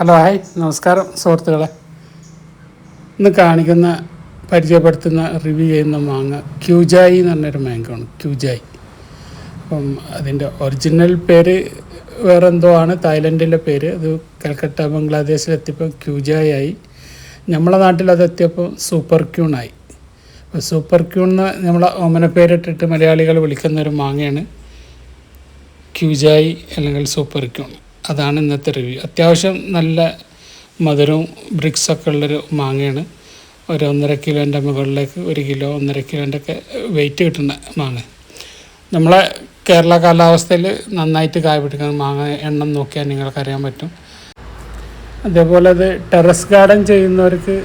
Hello hi നമസ്കാരം സുഹൃത്തുക്കളെ. ഇന്ന് പരിചയപ്പെടുത്തുന്ന റിവ്യൂ ചെയ്യുന്ന മാങ്ങ ക്യൂജായി എന്ന് പറഞ്ഞൊരു മാങ്ങയാണ്. ക്യൂജായി. അപ്പം അതിൻ്റെ ഒറിജിനൽ പേര് വേറെ എന്തോ ആണ്, തായ്ലൻഡിലെ പേര്. അത് കൽക്കട്ട ബംഗ്ലാദേശിലെത്തിയപ്പോൾ ക്യൂജായി ആയി. നമ്മളെ നാട്ടിൽ അതെത്തിയപ്പോൾ സൂപ്പർ ക്യൂണായി. അപ്പോൾ സൂപ്പർ ക്യൂൺ എന്ന് നമ്മളെ ഓമന പേരിട്ടിട്ട് മലയാളികൾ വിളിക്കുന്നൊരു മാങ്ങയാണ് ക്യൂജായി അല്ലെങ്കിൽ സൂപ്പർ ക്യൂൺ. അതാണ് ഇന്നത്തെ റിവ്യൂ. അത്യാവശ്യം നല്ല മധുരവും ബ്രിക്സൊക്കെ ഉള്ളൊരു മാങ്ങയാണ്. ഒരു 1.5 കിലോൻ്റെ മുകളിലേക്ക് 1 കിലോ 1.5 കിലോൻ്റെ ഒക്കെ വെയിറ്റ് കിട്ടുന്ന മാങ്ങ. നമ്മളെ കേരള കാലാവസ്ഥയിൽ നന്നായിട്ട് കായ പിടിക്കുന്ന മാങ്ങ എണ്ണം നോക്കിയാൽ നിങ്ങൾക്കറിയാൻ പറ്റും. അതേപോലെ അത് ടെറസ് ഗാർഡൻ ചെയ്യുന്നവർക്ക്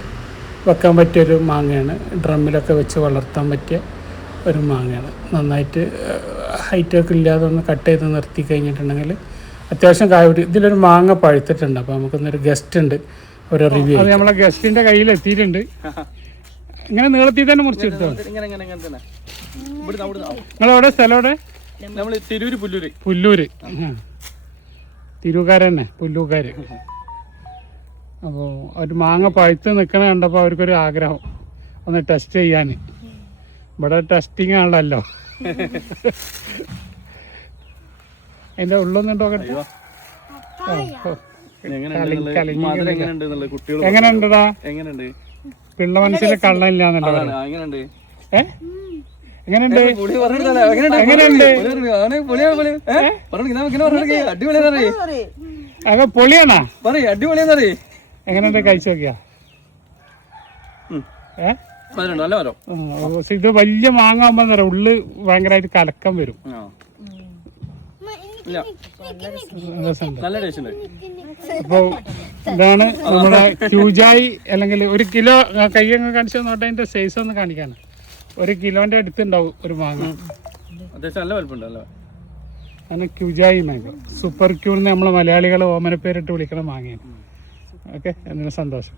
വെക്കാൻ പറ്റിയൊരു മാങ്ങയാണ്. ഡ്രമ്മിലൊക്കെ വെച്ച് വളർത്താൻ പറ്റിയ ഒരു മാങ്ങയാണ്. നന്നായിട്ട് ഹൈറ്റൊക്കെ ഇല്ലാതെ ഒന്ന് കട്ട് ചെയ്ത് നിർത്തി കഴിഞ്ഞിട്ടുണ്ടെങ്കിൽ അത്യാവശ്യം കായ പിടി. ഇതിലൊരു മാങ്ങ പഴുത്തിട്ടുണ്ട്. അപ്പോൾ നമുക്കൊന്നൊരു ഗസ്റ്റ് ഉണ്ട്, ഒരു റിവ്യൂ. അത് നമ്മളെ ഗസ്റ്റിൻ്റെ കയ്യിൽ എത്തിയിട്ടുണ്ട്. ഇങ്ങനെ നീളത്തിൽ തന്നെ മുറിച്ചെടുത്തോ? നിങ്ങളെവിടെ സ്ഥലം? എവിടെ? പുല്ലൂര്. തിരൂക്കാര് തന്നെ, പുല്ലൂക്കാര്. അപ്പോൾ ഒരു മാങ്ങ പഴുത്ത് നിൽക്കണ കണ്ടപ്പോൾ അവർക്കൊരു ആഗ്രഹം ഒന്ന് ടെസ്റ്റ് ചെയ്യാൻ. ഇവിടെ ടെസ്റ്റിംഗ് ആണല്ലോ. അതിന്റെ ഉള്ളൊന്നുണ്ടോ? എങ്ങനെയുണ്ടടാ? പിള്ള മനസ്സിലെ കള്ളയില്ലാന്നല്ലോ. എങ്ങനെയുണ്ട്? അതെ, പൊളിയാണോ? എങ്ങനെയുണ്ട്? കഴിച്ചു നോക്കിയാ? ഇത് വലിയ മാങ്ങ ആകുമ്പോ ഉള്ളു ഭയങ്കരമായിട്ട് കലക്കം വരും. അപ്പൊ ഇതാണ് നമ്മുടെ ക്യൂജായി. അല്ലെങ്കിൽ 1 കിലോ കയ്യങ്ങ് കാണിച്ചു നോട്ടെ. അതിന്റെ സൈസ് ഒന്ന് കാണിക്കാണ്. 1 കിലോന്റെ അടുത്തുണ്ടാവും ഒരു മാങ്ങ. അങ്ങനെ ക്യൂജായി മാങ്ങ, സൂപ്പർ ക്യൂന്ന് നമ്മളെ മലയാളികൾ ഓമന പേരിട്ട് വിളിക്കുന്ന മാങ്ങയാണ്. ഓക്കെ, എന്തിനും സന്തോഷം.